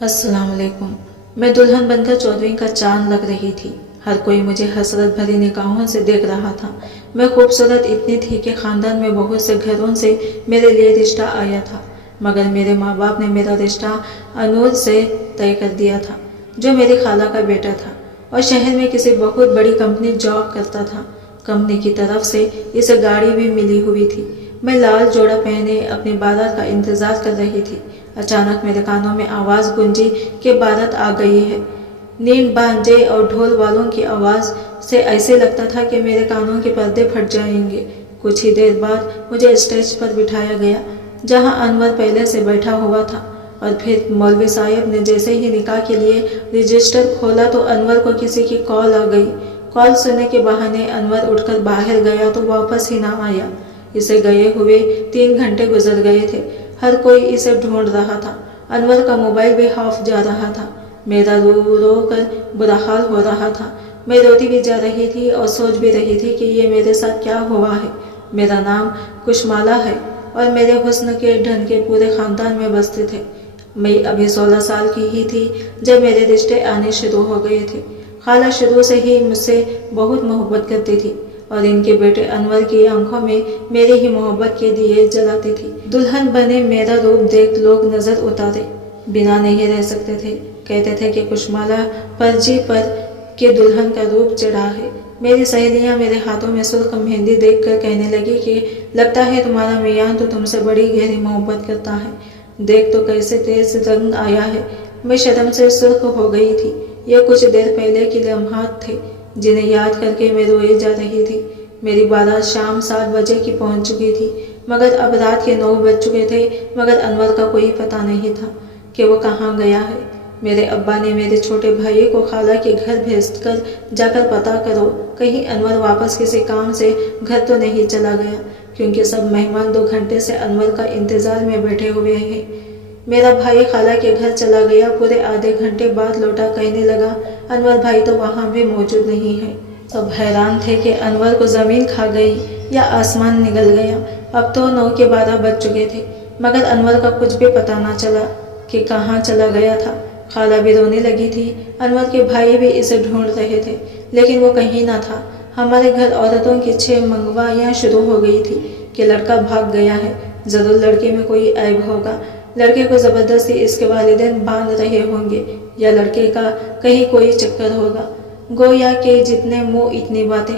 अस्सलाम वालेकुम। मैं दुल्हन बनकर 14वीं का चांद लग रही थी। हर कोई मुझे हसरत भरी निगाहों से देख रहा था। मैं खूबसूरत इतनी थी कि खानदान में बहुत से घरों से मेरे लिए रिश्ता आया था, मगर मेरे माँ बाप ने मेरा रिश्ता अनूर से तय कर दिया था, जो मेरी खाला का बेटा था और शहर में किसी बहुत बड़ी कंपनी जॉब करता था। कंपनी की तरफ से इसे गाड़ी भी मिली हुई थी। मैं लाल जोड़ा पहने अपनी बारात का इंतजार कर रही थी। अचानक मेरे कानों में आवाज़ गूंजी कि बारात आ गई है। नींद बांजे और ढोल वालों की आवाज़ से ऐसे लगता था कि मेरे कानों के पर्दे फट जाएंगे। कुछ ही देर बाद मुझे स्टेज पर बिठाया गया, जहां अनवर पहले से बैठा हुआ था। और फिर मौलवी साहब ने जैसे ही निकाह के लिए रजिस्टर खोला तो अनवर को किसी की कॉल आ गई। कॉल सुनने के बहाने अनवर उठकर बाहर गया तो वापस ही ना आया। इसे गए हुए 3 घंटे गुजर गए थे। हर कोई इसे ढूंढ रहा था। अनवर का मोबाइल भी ऑफ जा रहा था। मेरा रो रो कर बुरा हाल हो रहा था। मैं रोती भी जा रही थी और सोच भी रही थी कि ये मेरे साथ क्या हुआ है। मेरा नाम कुशमाला है और मेरे हुस्न के ढंग पूरे खानदान में बसते थे। मैं अभी 16 साल की ही थी जब मेरे रिश्ते आने शुरू हो गए थे। खाला शुरू से ही मुझसे बहुत मोहब्बत करती थी और इनके बेटे अनवर की आंखों में मेरी ही मोहब्बत के दिए जलाती थी। दुल्हन बने मेरा रूप देख लोग नजर उतारे बिना नहीं रह सकते थे। कहते थे कि कुशमाला परजी पर के दुल्हन का रूप चढ़ा है। मेरी सहेलियां मेरे हाथों में सुर्ख मेहंदी देखकर कहने लगी कि लगता है तुम्हारा मियां तो तुमसे बड़ी गहरी मोहब्बत करता है। देख तो कैसे तेज रंग आया है। मैं शर्म से सुर्ख हो गई थी। यह कुछ देर पहले के लम्हात थे जिन्हें याद करके मैं रोए जा रही थी। मेरी बारात शाम 7 बजे की पहुंच चुकी थी, मगर अब रात के 9 बज चुके थे। मगर अनवर का कोई पता नहीं था कि वो कहाँ गया है। मेरे अब्बा ने मेरे छोटे भाई को खाला के घर भेजकर जाकर पता करो कहीं अनवर वापस किसी काम से घर तो नहीं चला गया, क्योंकि सब मेहमान 2 घंटे से अनवर का इंतजार में बैठे हुए हैं। मेरा भाई खाला के घर चला गया। पूरे आधे घंटे बाद लौटा, कहने लगा अनवर भाई तो वहाँ भी मौजूद नहीं है। सब हैरान थे कि अनवर को ज़मीन खा गई या आसमान निगल गया। अब तो 9 के 12 बज चुके थे, मगर अनवर का कुछ भी पता ना चला कि कहाँ चला गया था। खाला भी रोने लगी थी। अनवर के भाई भी इसे ढूंढ रहे थे, लेकिन वो कहीं ना था। हमारे घर औरतों की 6 मंगवाइयाँ शुरू हो गई थी कि लड़का भाग गया है, ज़रूर लड़के में कोई ऐब होगा, लड़के को ज़बरदस्ती इसके वालिदैन बांध रहे होंगे, या लड़के का कहीं कोई चक्कर होगा। गोया के जितने मुंह इतनी बातें।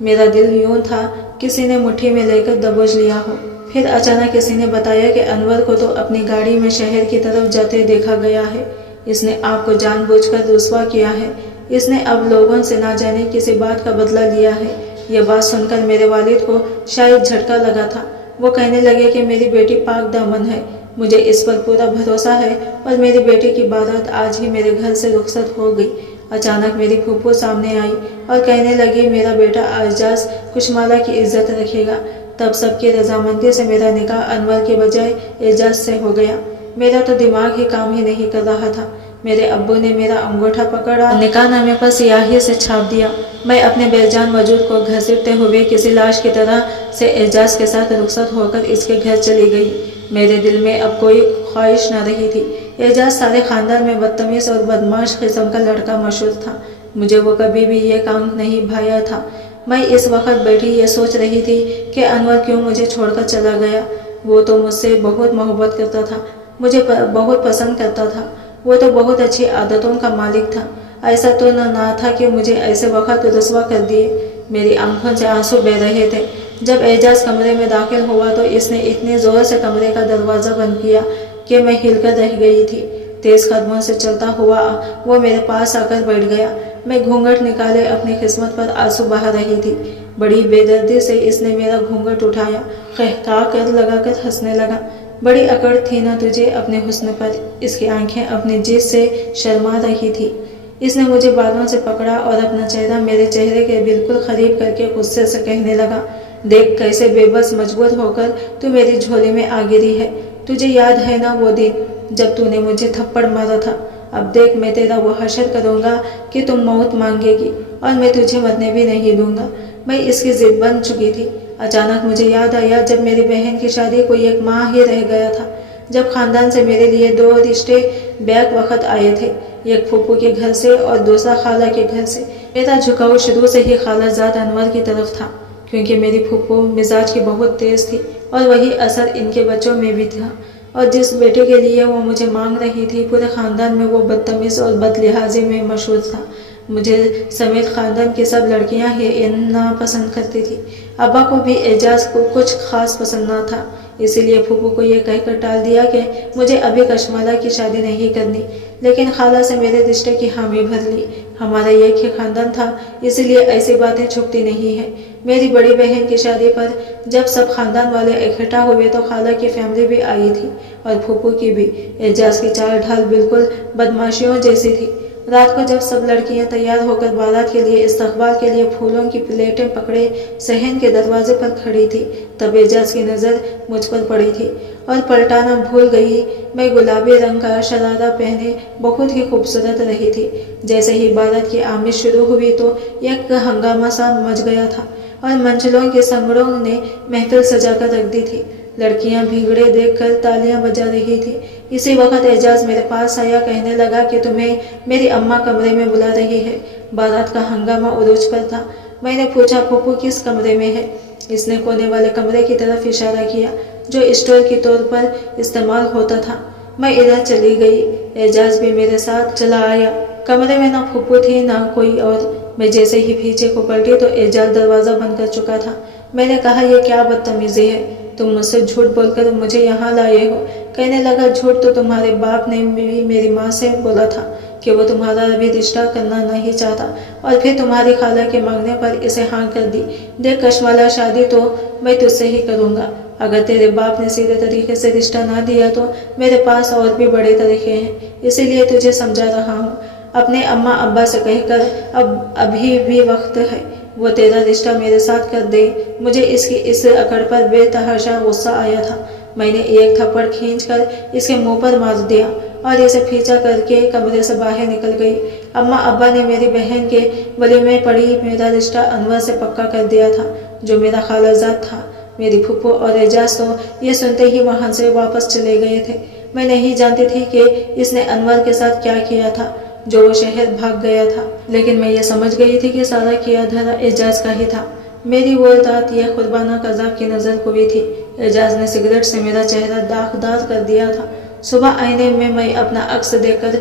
मेरा दिल यूं था किसी ने मुट्ठी में लेकर दबोच लिया हो। फिर अचानक किसी ने बताया कि अनवर को तो अपनी गाड़ी में शहर की तरफ जाते देखा गया है। इसने आपको जानबूझकर रुस्वा किया है। इसने अब लोगों से ना जाने किसी बात का बदला लिया है। यह बात सुनकर मेरे वालिद को शायद झटका लगा था। वो कहने लगे कि मेरी बेटी पाक दामन है, मुझे इस पर पूरा भरोसा है और मेरी बेटी की बारात आज ही मेरे घर से रुखसत हो गई। अचानक मेरी फूफू सामने आई और कहने लगी मेरा बेटा एजाज कुशमाला की इज्जत रखेगा। तब सबकी रजामंदी से मेरा निकाह अनवर के बजाय एजाज से हो गया। मेरा तो दिमाग ही काम ही नहीं कर रहा था। मेरे अब्बू ने मेरा अंगूठा पकड़ा, निकाह नामे पर स्याही से छाप दिया। मैं अपने बेजान वजूद को घसीटते हुए किसी लाश की तरह से एजाज के साथ रुखसत होकर इसके घर चली गई। मेरे दिल में अब कोई ख्वाहिश न रही थी। एजाज सारे खानदान में बदतमीज और बदमाश किस्म का लड़का मशहूर था। मुझे वो कभी भी ये काम नहीं भाया था। मैं इस वक्त बैठी ये सोच रही थी कि अनवर क्यों मुझे छोड़कर चला गया। वो तो मुझसे बहुत मोहब्बत करता था, मुझे बहुत पसंद करता था। वो तो बहुत अच्छी आदतों का मालिक था। ऐसा तो ना था कि मुझे ऐसे वक्त रुस्वा कर दिए। मेरी आंखों से आंसू बह रहे थे। जब एजाज कमरे में दाखिल हुआ तो इसने इतने ज़ोर से कमरे का दरवाज़ा बंद किया कि मैं हिलकर रह गई थी। तेज़ कदमों से चलता हुआ वो मेरे पास आकर बैठ गया। मैं घूंघट निकाले अपनी किस्मत पर आंसू बहा रही थी। बड़ी बेदर्दी से इसने मेरा घूंघट उठाया, खहका कर लगाकर हंसने लगा। बड़ी अकड़ थी ना तुझे अपने हुस्न पर। इसकी आंखें अपनी जिद से शर्मा रही थी। इसने मुझे बालों से पकड़ा और अपना चेहरा मेरे चेहरे के बिल्कुल करीब करके गुस्से से कहने लगा, देख कैसे बेबस मजबूर होकर तू मेरी झोली में आ गिरी है। तुझे याद है ना वो दिन जब तूने मुझे थप्पड़ मारा था। अब देख मैं तेरा वो हशर करूँगा कि तुम मौत मांगेगी और मैं तुझे मरने भी नहीं दूंगा। मैं इसकी जिद बन चुकी थी। अचानक मुझे याद आया जब मेरी बहन की शादी को 1 माह ही रह गया था, जब खानदान से मेरे लिए 2 रिश्ते बैक वक्त आए थे, एक फूफू के घर से और दूसरा खाला के घर से। मेरा झुकाव शुरू से ही खालाजाद अनवर की तरफ था, क्योंकि मेरी फूफू मिजाज की बहुत तेज़ थी और वही असर इनके बच्चों में भी था। और जिस बेटे के लिए वो मुझे मांग रही थी, पूरे ख़ानदान में वो बदतमीज़ और बदलिहाजी में मशहूर था। मुझे समेत ख़ानदान की सब लड़कियां ही इन्ना पसंद करती थी। अब्बा को भी एजाज़ को कुछ ख़ास पसंद न था, इसीलिए फूफू को ये कहकर टाल दिया कि मुझे अभी कशमाला की शादी नहीं करनी, लेकिन खाला से मेरे रिश्ते की हामी भर ली। हमारा एक ही ख़ानदान था, इसीलिए ऐसी बातें छुपती नहीं हैं। मेरी बड़ी बहन की शादी पर जब सब ख़ानदान वाले इकट्ठा हुए तो खाला की फैमिली भी आई थी और फूफू की भी। एजाज़ की चाल ढाल बिल्कुल बदमाशियों जैसी थी। रात को जब सब लड़कियां तैयार होकर बारात के लिए इस्तकबाल के लिए फूलों की प्लेटें पकड़े सहन के दरवाजे पर खड़ी थी, तब एजाज़ की नज़र मुझ पर पड़ी थी और पलटाना भूल गई। मैं गुलाबी रंग का शरारा पहने बहुत ही खूबसूरत रही थी। जैसे ही बारात की आमिद शुरू हुई तो एक हंगामा सा मच गया था और मंचलों के संगड़ों ने महफिल सजाकर रख दी थी। लड़कियां भीगड़े देखकर तालियां बजा रही थी। इसी वक्त एजाज़ मेरे पास आया, कहने लगा कि तुम्हें मेरी अम्मा कमरे में बुला रही है। बारात का हंगामा उरूज पर था। मैंने पूछा, फूफू किस कमरे में है? इसने कोने वाले कमरे की तरफ इशारा किया, जो स्टोर के तौर पर इस्तेमाल होता था। मैं इधर चली गई। एजाज़ भी मेरे साथ चला आया। कमरे में ना फूफू थी ना कोई और। मैं जैसे ही पीछे को पलटी तो एजाज़ दरवाज़ा बंद कर चुका था। मैंने कहा, यह क्या बदतमीज़ी है? तुम मुझसे झूठ बोलकर मुझे यहाँ लाए हो। कहने लगा, झूठ तो तुम्हारे बाप ने भी मेरी माँ से बोला था कि वो तुम्हारा अभी रिश्ता करना नहीं चाहता, और फिर तुम्हारी खाला के मांगने पर इसे हाँ कर दी। देख कशमाला, शादी तो मैं तुझसे ही करूँगा। अगर तेरे बाप ने सीधे तरीके से रिश्ता ना दिया तो मेरे पास और भी बड़े तरीके हैं, इसीलिए तुझे समझा रहा हूँ। अपने अम्मा अब्बा से कहकर अब अभी भी वक्त है, वो तेरा रिश्ता मेरे साथ कर दे। मुझे इसकी इस अकड़ पर बेतहाशा गुस्सा आया था। मैंने एक थप्पड़ खींचकर इसके मुंह पर मार दिया और इसे पीछा करके कमरे से बाहर निकल गई। अम्मा अब्बा ने मेरी बहन के वलीमे पड़ी मेरा रिश्ता अनवर से पक्का कर दिया था, जो मेरा खालाजाद था। मेरी फूफू और एजाज़ तो ये सुनते ही वहाँ से वापस चले गए थे। मैं नहीं जानती थी कि इसने अनवर के साथ क्या किया था, जो वो शहर भाग गया था, लेकिन मैं ये समझ गई थी कि सारा किया धरा एजाज़ का ही था। मेरी वो रात यह खुरबाना कज़ाब की नज़र हुई थी। एजाज़ ने सिगरेट से मेरा चेहरा दागदार कर दिया था। सुबह आईने में मैं अपना अक्स देखकर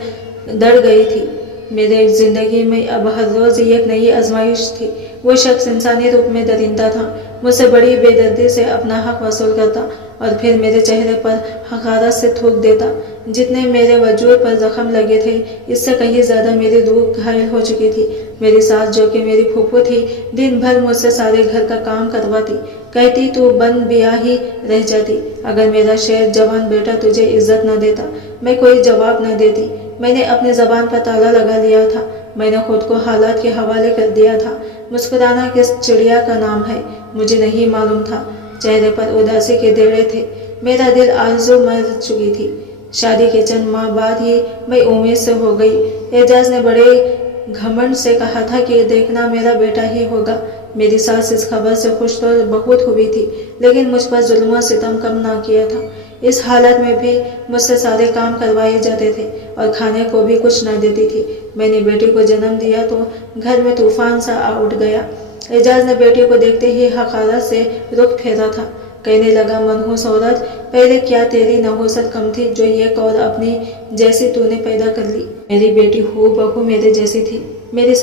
डर गई थी। मेरे ज़िंदगी में अब हर रोज़ एक नई आजमाइश थी। वो शख्स इंसानी रूप में दरिंदा था, मुझसे बड़ी बेदर्दी से अपना हक वसूल करता और फिर मेरे चेहरे पर हकारत से थूक देता। जितने मेरे वजूद पर जख्म लगे थे, इससे कहीं ज़्यादा मेरी रूह घायल हो चुकी थी। मेरी सास, जो कि मेरी फूफू थी, दिन भर मुझसे सारे घर का काम करवाती। कहती, तू बन ब्याही रह जाती अगर मेरा शेर जवान बेटा तुझे इज्जत न देता। मैं कोई जवाब न देती। मैंने अपनी ज़बान पर ताला लगा लिया था। मैंने खुद को हालात के हवाले कर दिया था। मुस्कुराना किस चिड़िया का नाम है मुझे नहीं मालूम था। चेहरे पर उदासी के देड़े थे। मेरा दिल आरज़ू मर चुकी थी। शादी के चंद माह बाद ही मैं उम्मीद से हो गई। एजाज़ ने बड़े घमंड से कहा था कि देखना मेरा बेटा ही होगा। मेरी सास इस खबर से खुश तो बहुत हुई थी, लेकिन मुझ पर जुल्म सितम कम ना किया था। इस हालत में भी मुझसे सारे काम करवाए जाते थे और खाने को भी कुछ न देती थी। मैंने बेटी को जन्म दिया तो घर में तूफान सा आ उठ गया। एजाज़ ने बेटी को देखते ही हकारत से रुख फेरा था। कहने लगा, मनहूस औरत, पहले क्या तेरी नहुसत कम थी जो एक और अपनी जैसी तूने पैदा कर ली। मेरी बेटी हूबहू मेरे जैसी थी। मेरी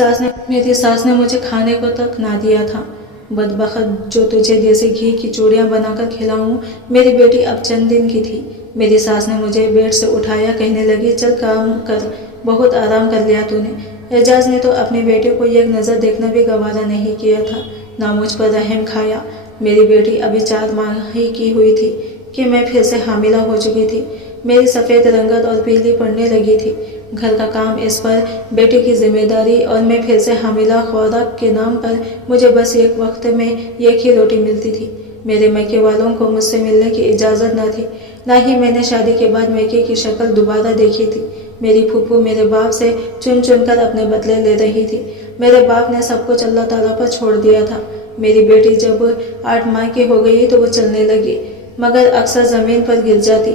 सास ने मुझे खाने को तक ना दिया था। बदबख्त, जो तुझे देसी घी की चूड़ियाँ बनाकर खिलाऊं, मेरी बेटी अब चंद दिन की थी। मेरी सास ने मुझे बेड से उठाया, कहने लगी, चल काम कर, बहुत आराम कर लिया तूने। एजाज़ ने तो अपनी बेटी को एक नज़र देखना भी गवारा नहीं किया था, ना मुझ पर रहम खाया। मेरी बेटी अभी 4 माह ही की हुई थी कि मैं फिर से हामिला हो चुकी थी। मेरी सफ़ेद रंगत और पीली पड़ने लगी थी। घर का काम, इस पर बेटी की जिम्मेदारी और मैं फिर से हामिला खुराक के नाम पर मुझे बस एक वक्त में एक ही रोटी मिलती थी। मेरे मैके वालों को मुझसे मिलने की इजाज़त न थी, ना ही मैंने शादी के बाद मैके की शक्ल दोबारा देखी थी। मेरी फूफू मेरे बाप से चुन चुन कर अपने बदले ले रही थी। मेरे बाप ने सब कुछ अल्लाह ताला पर छोड़ दिया था। मेरी बेटी जब 8 माह की हो गई तो वो चलने लगी, मगर अक्सर ज़मीन पर गिर जाती।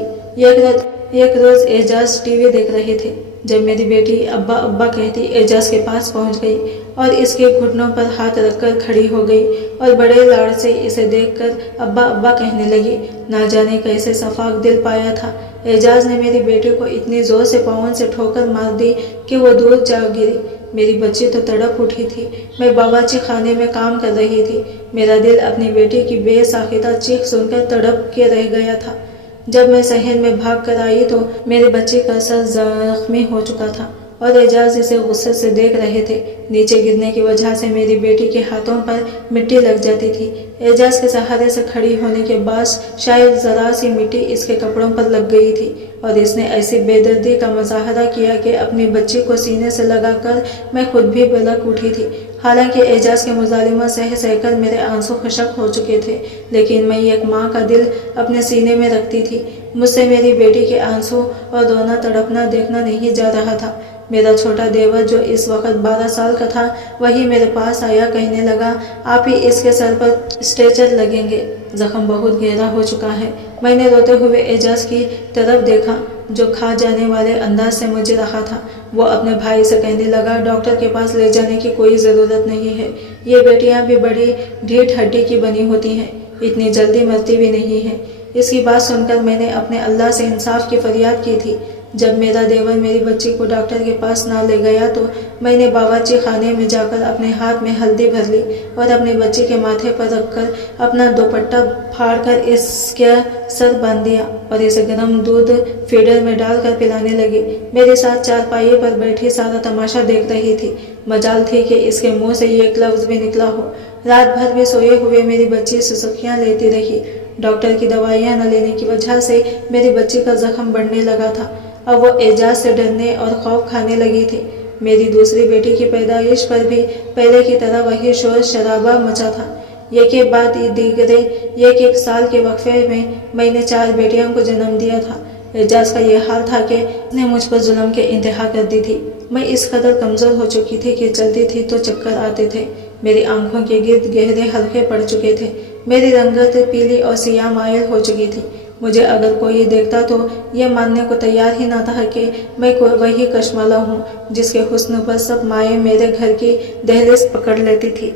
एक रोज़ एजाज टीवी देख रहे थे जब मेरी बेटी अब्बा अब्बा कहती एजाज के पास पहुंच गई और इसके घुटनों पर हाथ रखकर खड़ी हो गई और बड़े लाड़ से इसे देखकर अब्बा अब्बा कहने लगी। ना जाने कैसे सफाक दिल पाया था। एजाज ने मेरी बेटी को इतनी जोर से पवन से ठोकर मार दी कि वो दूर जा गिरी। मेरी बच्ची तो तड़प उठी थी। मैं बावर्ची खाने में काम कर रही थी। मेरा दिल अपनी बेटी की बेसाखिता चीख सुनकर तड़प के रह गया था। जब मैं शहर में भाग कर आई तो मेरे बच्चे का सर जख्मी हो चुका था और एजाज इसे गुस्से से देख रहे थे। नीचे गिरने की वजह से मेरी बेटी के हाथों पर मिट्टी लग जाती थी। एजाज के सहारे से खड़ी होने के बाद शायद जरा सी मिट्टी इसके कपड़ों पर लग गई थी और इसने ऐसी बेदर्दी का मुजाहरा किया कि अपनी बच्ची को सीने से लगाकर मैं खुद भी बलक उठी थी। हालांकि एजाज के मुजालिमा सह सहकर मेरे आंसू खशक हो चुके थे, लेकिन मैं एक माँ का दिल अपने सीने में रखती थी। मुझसे मेरी बेटी के आंसू और रोना तड़पना देखना नहीं जा रहा था। मेरा छोटा देवर जो इस वक्त 12 साल का था वही मेरे पास आया। कहने लगा, आप ही इसके सर पर स्ट्रेचर लगेंगे, जख्म बहुत गहरा हो चुका है। मैंने रोते हुए एजाज की तरफ देखा जो खा जाने वाले अंदाज से मुझे रहा था। वो अपने भाई से कहने लगा, डॉक्टर के पास ले जाने की कोई ज़रूरत नहीं है। ये बेटियां भी बड़ी ढीठ हड्डी की बनी होती हैं, इतनी जल्दी मरती भी नहीं है। इसकी बात सुनकर मैंने अपने अल्लाह से इंसाफ की फरियाद की थी। जब मेरा देवर मेरी बच्ची को डॉक्टर के पास ना ले गया तो मैंने बावर्ची खाने में जाकर अपने हाथ में हल्दी भर ली और अपने बच्ची के माथे पर रखकर अपना दुपट्टा फाड़कर इसके सर बांध दिया और इसे गर्म दूध फीडर में डालकर पिलाने लगी। मेरे साथ चारपाई पर बैठी सारा तमाशा देख रही थी। मजाल थी कि इसके मुंह से एक लफ्ज़ भी निकला हो। रात भर भी सोए हुए मेरी बच्ची सुसुखियाँ लेती रही। डॉक्टर की दवाइयाँ न लेने की वजह से मेरी बच्ची का जख्म बढ़ने लगा था। अब वो एजाज से डरने और खौफ खाने लगी थी। मेरी दूसरी बेटी की पैदाइश पर भी पहले की तरह वही शोर शराबा मचा था। एक के बाद दीगरे एक साल के वक्फे में मैंने 4 बेटियों को जन्म दिया था। एजाज का यह हाल था कि उसने मुझ पर जुल्म के इंतहा कर दी थी। मैं इस कदर कमज़ोर हो चुकी थी कि चलती थी तो चक्कर आते थे। मेरी आंखों के गिर्द गहरे हल्के पड़ चुके थे। मेरी रंगत पीली और सियाह मायल हो चुकी थी। मुझे अगर कोई देखता तो यह मानने को तैयार ही ना था कि मैं वही कश्मला हूँ जिसके हुस्न पर सब माएँ मेरे घर की दहलीज पकड़ लेती थी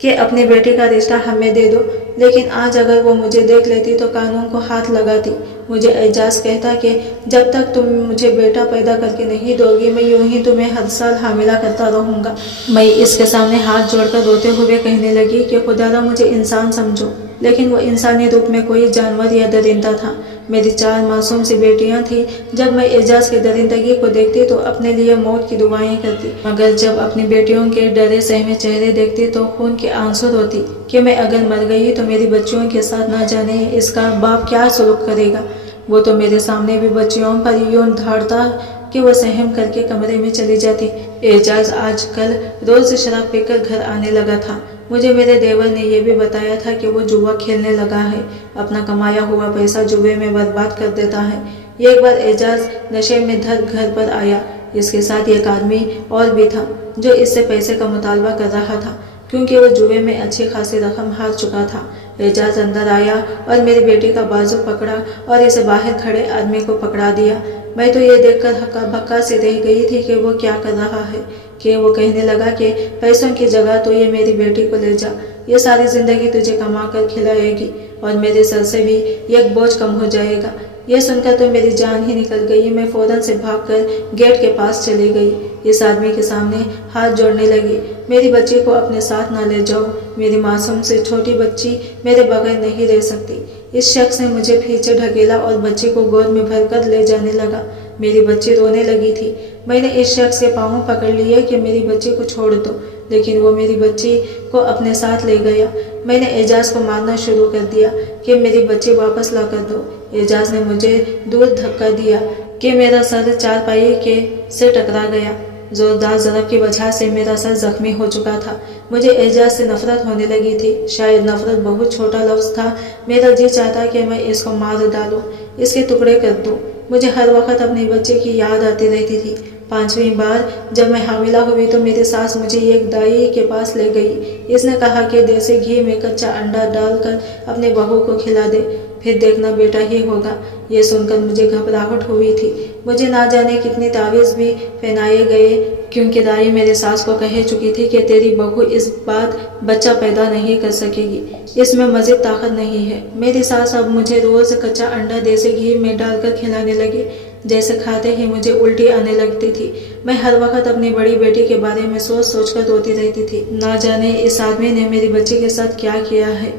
कि अपनी बेटी का रिश्ता हमें दे दो। लेकिन आज अगर वो मुझे देख लेती तो कानून को हाथ लगाती। मुझे एजाज कहता कि जब तक तुम मुझे बेटा पैदा करके नहीं दोगी मैं यूं ही तुम्हें हर साल हामिला करता रहूँगा। मैं इसके सामने हाथ जोड़कर रोते हुए कहने लगी कि खुदारा मुझे इंसान समझो, लेकिन वो इंसानी रूप में कोई जानवर या दरिंदा था। मेरी 4 मासूम सी बेटियां थीं। जब मैं एजाज की दरिंदगी को देखती तो अपने लिए मौत की दुआएं करती, मगर जब अपनी बेटियों के डरे सहमे चेहरे देखती तो खून के आंसू रोती कि मैं अगर मर गई तो मेरी बच्चियों के साथ ना जाने इसका बाप क्या सलूक करेगा। वो तो मेरे सामने भी बच्चियों पर यूं धाड़ता कि वो सहम करके कमरे में चली जाती। एजाज आजकल रोज़ शराब पीकर घर आने लगा था। मुझे मेरे देवर ने यह भी बताया था कि वो जुआ खेलने लगा है, अपना कमाया हुआ पैसा जुए में बर्बाद कर देता है। एक बार एजाज नशे में धर घर पर आया। इसके साथ एक आदमी और भी था जो इससे पैसे का मुतालबा कर रहा था क्योंकि वो जुए में अच्छी खासी रकम हार चुका था। एजाज अंदर आया और मेरी बेटी का बाजू पकड़ा और इसे बाहर खड़े आदमी को पकड़ा दिया। मैं तो ये देखकर हक्का बक्का से रह गई थी कि वो क्या कर रहा है। कि वो कहने लगा कि पैसों की जगह तो ये मेरी बेटी को ले जा, ये सारी ज़िंदगी तुझे कमा कर खिलाएगी और मेरे सर से भी एक बोझ कम हो जाएगा। यह सुनकर तो मेरी जान ही निकल गई। मैं फौरन से भागकर गेट के पास चली गई। इस आदमी के सामने हाथ जोड़ने लगी, मेरी बच्ची को अपने साथ ना ले जाओ, मेरी मासूम से छोटी बच्ची मेरे बगैर नहीं रह सकती। इस शख्स ने मुझे पीछे ढकेला और बच्ची को गोद में भरकर ले जाने लगा। मेरी बच्ची रोने लगी थी। मैंने इस शख्स के पाँव पकड़ लिए कि मेरी बच्ची को छोड़ दो, लेकिन वो मेरी बच्ची को अपने साथ ले गया। मैंने एजाज को मारना शुरू कर दिया कि मेरी बच्ची वापस ला कर दो। एजाज ने मुझे दूर धक्का दिया कि मेरा सर चारपाई के से टकरा गया। जोरदार ज़रब की वजह से मेरा सर जख्मी हो चुका था। मुझे एजाज से नफरत होने लगी थी। शायद नफरत बहुत छोटा लफ्ज़ था। मेरा जी चाहता कि मैं इसको मार डालूं, इसके टुकड़े कर दूं। मुझे हर वक्त अपने बच्चे की याद आती रहती थी। 5वीं बार जब मैं हामिला हुई तो मेरी सास मुझे एक दाई के पास ले गई। इसने कहा कि देसी घी में कच्चा अंडा डालकर अपने बहू को खिला दे। फिर देखना बेटा ही होगा। ये सुनकर मुझे घबराहट हुई थी। मुझे ना जाने कितनी तावीज़ भी पहनाए गए, क्योंकि दाई मेरी सास को कह चुकी थी कि तेरी बहू इस बार बच्चा पैदा नहीं कर सकेगी, इसमें मज़ीद ताकत नहीं है। मेरी सास अब मुझे रोज़ कच्चा अंडा देसी घी में डालकर खिलाने लगी, जैसे खाते ही मुझे उल्टी आने लगती थी। मैं हर वक्त अपनी बड़ी बेटी के बारे में सोच सोच कर रोती रहती थी। ना जाने इस आदमी ने मेरी बच्ची के साथ क्या किया है,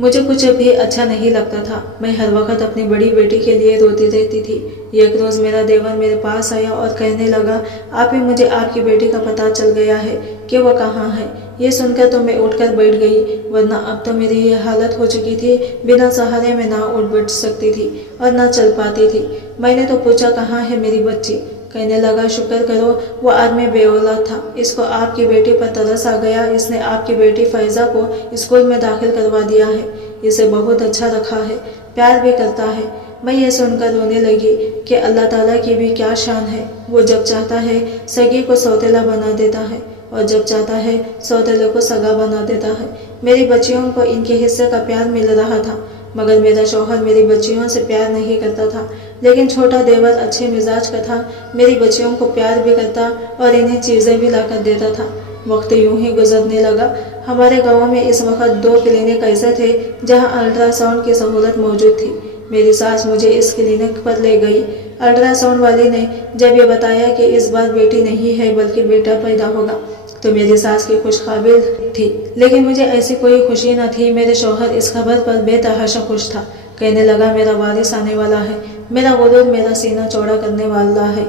मुझे कुछ भी अच्छा नहीं लगता था। मैं हर वक्त अपनी बड़ी बेटी के लिए रोती रहती थी। एक रोज़ मेरा देवर मेरे पास आया और कहने लगा, आप ही मुझे आपकी बेटी का पता चल गया है कि वह कहाँ है। ये सुनकर तो मैं उठकर बैठ गई, वरना अब तो मेरी ये हालत हो चुकी थी, बिना सहारे में ना उठ बैठ सकती थी और ना चल पाती थी। मैंने तो पूछा, कहाँ है मेरी बच्ची? कहने लगा, शुक्र करो वो आदमी बेऔलाद था, इसको आपकी बेटी पर तरस आ गया, इसने आपकी बेटी फैज़ा को स्कूल में दाखिल करवा दिया है, इसे बहुत अच्छा रखा है, प्यार भी करता है। मैं ये सुनकर रोने लगी कि अल्लाह ताला की भी क्या शान है। वो जब चाहता है सगी को सौतेला बना देता है और जब चाहता है सौतेले को सगा बना देता है। मेरी बच्चियों को इनके हिस्से का प्यार मिल रहा था, मगर मेरा शौहर मेरी बच्चियों से प्यार नहीं करता था। लेकिन छोटा देवर अच्छे मिजाज का था, मेरी बच्चियों को प्यार भी करता और इन्हें चीज़ें भी लाकर देता था। वक्त यूं ही गुजरने लगा। हमारे गांव में इस वक्त 2 क्लिनिक ऐसे थे जहां अल्ट्रासाउंड की सहूलत मौजूद थी। मेरी सास मुझे इस क्लिनिक पर ले गई। अल्ट्रासाउंड वाले ने जब ये बताया कि इस बार बेटी नहीं है बल्कि बेटा पैदा होगा, तो मेरी सास की खुशखबरी थी, लेकिन मुझे ऐसी कोई खुशी न थी। मेरे शौहर इस खबर पर बेतहाशा खुश था। कहने लगा, मेरा वारिस आने वाला है, मेरा गुरूर मेरा सीना चौड़ा करने वाला है।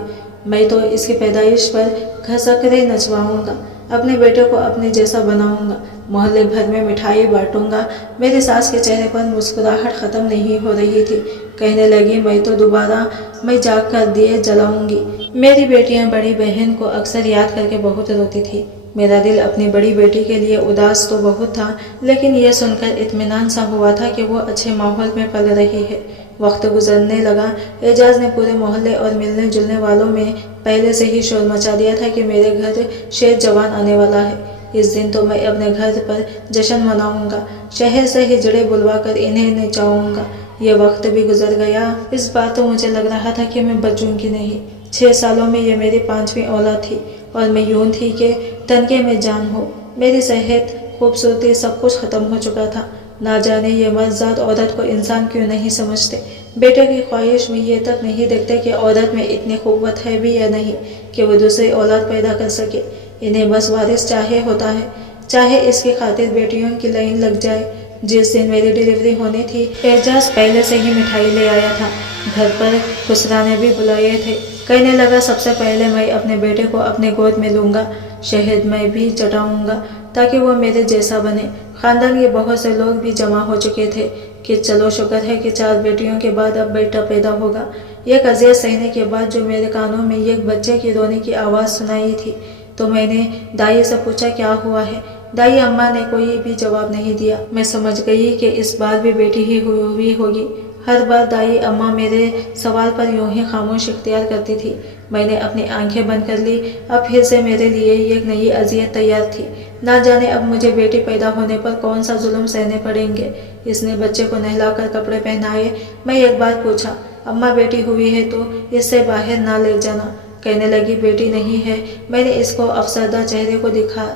मैं तो इसकी पैदाइश पर घसकरे नचवाऊंगा, अपने बेटे को अपने जैसा बनाऊंगा, मोहल्ले भर में मिठाई बांटूंगा। मेरी सास के चेहरे पर मुस्कुराहट ख़त्म नहीं हो रही थी। कहने लगी, मैं तो दोबारा मैं जाग कर दिए जलाऊंगी। मेरी बेटियां बड़ी बहन को अक्सर याद करके बहुत रोती थी। मेरा दिल अपनी बड़ी बेटी के लिए उदास तो बहुत था, लेकिन यह सुनकर इत्मीनान सा हुआ था कि वो अच्छे माहौल में पल रही है। वक्त गुजरने लगा। एजाज ने पूरे मोहल्ले और मिलने जुलने वालों में पहले से ही शोर मचा दिया था कि मेरे घर शेर जवान आने वाला है। इस दिन तो मैं अपने घर पर जश्न मनाऊंगा, शहर से हिजड़े बुलवा कर इन्हें नचाऊंगा। यह वक्त भी गुजर गया। इस बार तो मुझे लग रहा था कि मैं बचूंगी नहीं। 6 सालों में ये मेरी 5वीं औलाद थी और मैं यूं थी कि तनके में जान हो। मेरी सेहत, खूबसूरती, सब कुछ ख़त्म हो चुका था। ना जाने ये मर्ज़ाद औरत को इंसान क्यों नहीं समझते। बेटे की ख्वाहिश में ये तक नहीं देखते कि औरत में इतनी क़ुव्वत है भी या नहीं कि वो दूसरी औलाद पैदा कर सके। इन्हें बस वारिस चाहे होता है, चाहे इसकी खातिर बेटियों की लाइन लग जाए। जिस दिन मेरी डिलीवरी होनी थी, एजाज पहले से ही मिठाई ले आया था। घर पर खुसरा ने भी बुलाए थे। कहने लगा, सबसे पहले मैं अपने बेटे को अपने गोद में लूँगा, शहद में भी चटाऊँगा ताकि वो मेरे जैसा बने। ख़ानदान के बहुत से लोग भी जमा हो चुके थे कि चलो शुक्र है कि 4 बेटियों के बाद अब बेटा पैदा होगा। एक अज़ियत सहने के बाद जो मेरे कानों में एक बच्चे की रोने की आवाज़ सुनाई थी, तो मैंने दाई से पूछा, क्या हुआ है? दाई अम्मा ने कोई भी जवाब नहीं दिया। मैं समझ गई कि इस बार भी बेटी ही हुई होगी। हर बार दाई अम्मा मेरे सवाल पर यूं ही खामोश इख्तियार करती थी। मैंने अपनी आंखें बंद कर ली। अब फिर से मेरे लिए एक नई अजियत तैयार थी। ना जाने अब मुझे बेटी पैदा होने पर कौन सा जुल्म सहने पड़ेंगे। इसने बच्चे को नहलाकर कपड़े पहनाए। मैं एक बार पूछा, अम्मा बेटी हुई है तो इससे बाहर ना ले जाना। कहने लगी, बेटी नहीं है। मैंने इसको अफसरदा चेहरे को दिखा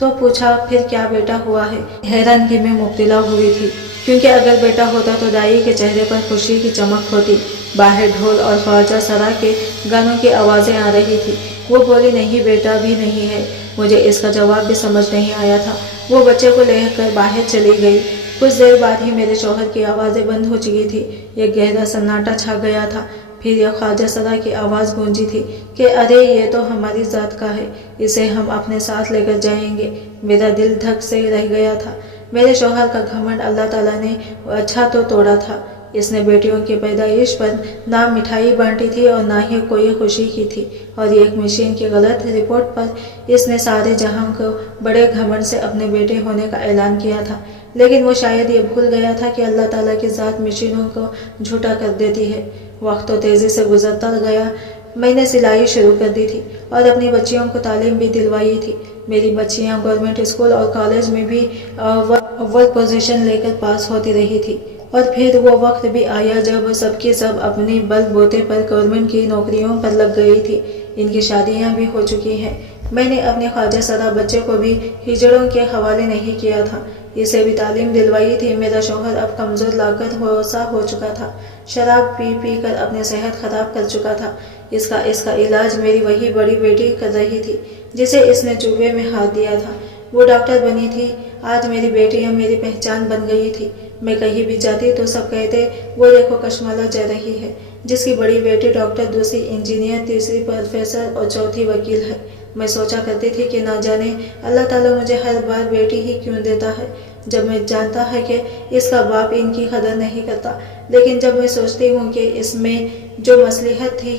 तो पूछा, फिर क्या बेटा हुआ है? हैरानगी में मुब्तला हुई थी, क्योंकि अगर बेटा होता तो दाई के चेहरे पर खुशी की चमक होती। बाहर ढोल और ख्वाजा सरा के गानों की आवाज़ें आ रही थी। वो बोली, नहीं बेटा भी नहीं है। मुझे इसका जवाब भी समझ नहीं आया था। वो बच्चे को लेकर बाहर चली गई। कुछ देर बाद ही मेरे शौहर की आवाज़ें बंद हो चुकी थी। एक गहरा सन्नाटा छा गया था। फिर यह ख्वाजा सरा की आवाज़ गूंजी थी कि अरे ये तो हमारी ज़ात का है, इसे हम अपने साथ लेकर जाएंगे। मेरा दिल धक से रह गया था। मेरे शौहर का घमंड अल्लाह ताला ने अच्छा तो तोड़ा था। इसने बेटियों की पैदाइश पर ना मिठाई बांटी थी और ना ही कोई खुशी की थी, और एक मशीन की गलत रिपोर्ट पर इसने सारे जहां को बड़े घमंड से अपने बेटे होने का ऐलान किया था। लेकिन वो शायद ये भूल गया था कि अल्लाह ताला की ज़ात मशीनों को झूठा कर देती है। वक्त तो तेज़ी से गुजरता गया। मैंने सिलाई शुरू कर दी थी और अपनी बच्चियों को तालीम भी दिलवाई थी। मेरी बच्चियां गवर्नमेंट स्कूल और कॉलेज में भी अव्वल पोजीशन लेकर पास होती रही थी। اور پھر وہ وقت بھی آیا جب سب کی سب اپنی بل بوتے پر گورنمنٹ کی نوکریوں پر لگ گئی تھی۔ ان کی شادیاں بھی ہو چکی ہیں۔ میں نے اپنے خواجہ سرا بچے کو بھی ہجڑوں کے حوالے نہیں کیا تھا، اسے بھی تعلیم دلوائی تھی۔ میرا شوہر اب کمزور لاغر سا ہو چکا تھا، شراب پی پی کر اپنی صحت خراب کر چکا تھا۔ اس کا علاج میری وہی بڑی بیٹی کر رہی تھی جسے اس نے جوئے میں ہار دیا تھا۔ وہ ڈاکٹر بنی تھی۔ آج میری بیٹیاں میری پہچان بن گئی تھی۔ میں کہیں بھی جاتی تو سب کہتے وہ دیکھو کشمالہ جا رہی ہے، جس کی بڑی بیٹی ڈاکٹر، دوسری انجینئر، تیسری پروفیسر اور چوتھی وکیل ہے۔ میں سوچا کرتی تھی کہ نہ جانے اللہ تعالیٰ مجھے ہر بار بیٹی ہی کیوں دیتا ہے، جب میں جانتا ہے کہ اس کا باپ ان کی قدر نہیں کرتا۔ لیکن جب میں سوچتی ہوں کہ اس میں جو مصلحت تھی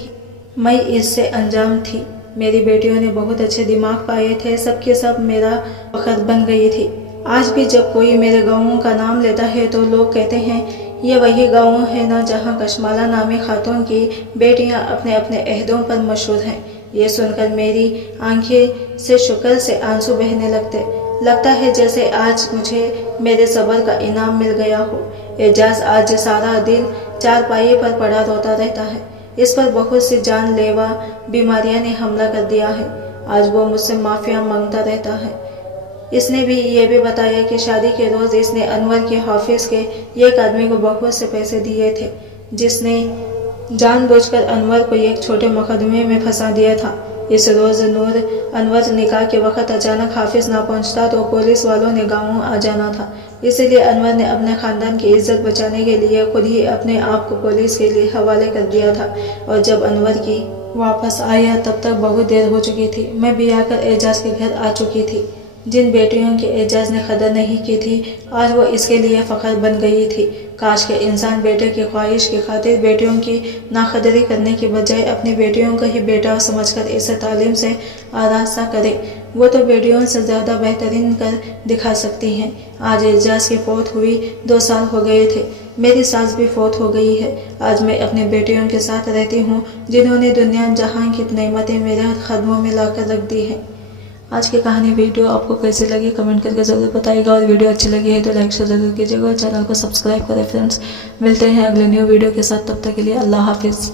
میں اس سے انجام تھی۔ میری بیٹیوں نے بہت اچھے دماغ پائے تھے، سب کے سب میرا فخر بن گئی تھی۔ آج بھی جب کوئی میرے گاؤں کا نام لیتا ہے تو لوگ کہتے ہیں یہ وہی گاؤں ہے نا جہاں کشمالہ نامی خاتون کی بیٹیاں اپنے اپنے عہدوں پر مشہور ہیں۔ یہ سن کر میری آنکھیں سے شکر سے آنسو بہنے لگتا ہے جیسے آج مجھے میرے صبر کا انعام مل گیا ہو۔ اعجاز آج سارا دن چارپائی پر پڑا روتا رہتا ہے۔ اس پر بہت سی جان لیوا بیماریاں نے حملہ کر دیا ہے۔ آج وہ مجھ سے معافیاں مانگتا رہتا ہے۔ اس نے بھی یہ بھی بتایا کہ شادی کے روز اس نے انور کے آفس کے ایک آدمی کو بہت سے پیسے دیے تھے، جس نے جان بوجھ کر انور کو ایک چھوٹے مقدمے میں پھنسا دیا تھا۔ اس روز نور انور نکاح کے وقت اچانک آفس نہ پہنچتا تو پولیس والوں نے گاؤں آ جانا تھا، اسی لیے انور نے اپنے خاندان کی عزت بچانے کے لیے خود ہی اپنے آپ کو پولیس کے لیے حوالے کر دیا تھا۔ اور جب انور کی واپس آیا تب تک بہت دیر ہو چکی تھی۔ میں بھی آ کر اعجاز کے گھر آ چکی تھی۔ جن بیٹیوں کی اعجاز نے قدر نہیں کی تھی آج وہ اس کے لیے فخر بن گئی تھی۔ کاش کہ انسان بیٹے کی خواہش کی خاطر بیٹیوں کی ناقدری کرنے کی بجائے اپنی بیٹیوں کو ہی بیٹا سمجھ کر اسے تعلیم سے آراستہ کرے۔ وہ تو بیٹیوں سے زیادہ بہترین کر دکھا سکتی ہیں۔ آج اعجاز کی فوت ہوئی 2 سال ہو گئے تھے۔ میری ساس بھی فوت ہو گئی ہے۔ آج میں اپنی بیٹیوں کے ساتھ رہتی ہوں جنہوں نے دنیا جہاں کی نعمتیں میرے قدموں میں لا کر رکھ دی ہیں۔ آج کی کہانی ویڈیو آپ کو کیسی لگی کمنٹ کر کے ضرور بتائیے گا، اور ویڈیو اچھی لگی ہے تو لائک شیئر ضرور کیجیے گا اور چینل کو سبسکرائب کریں۔ فرینڈس ملتے ہیں اگلے نیو ویڈیو کے ساتھ، تب تک کے لیے اللہ حافظ۔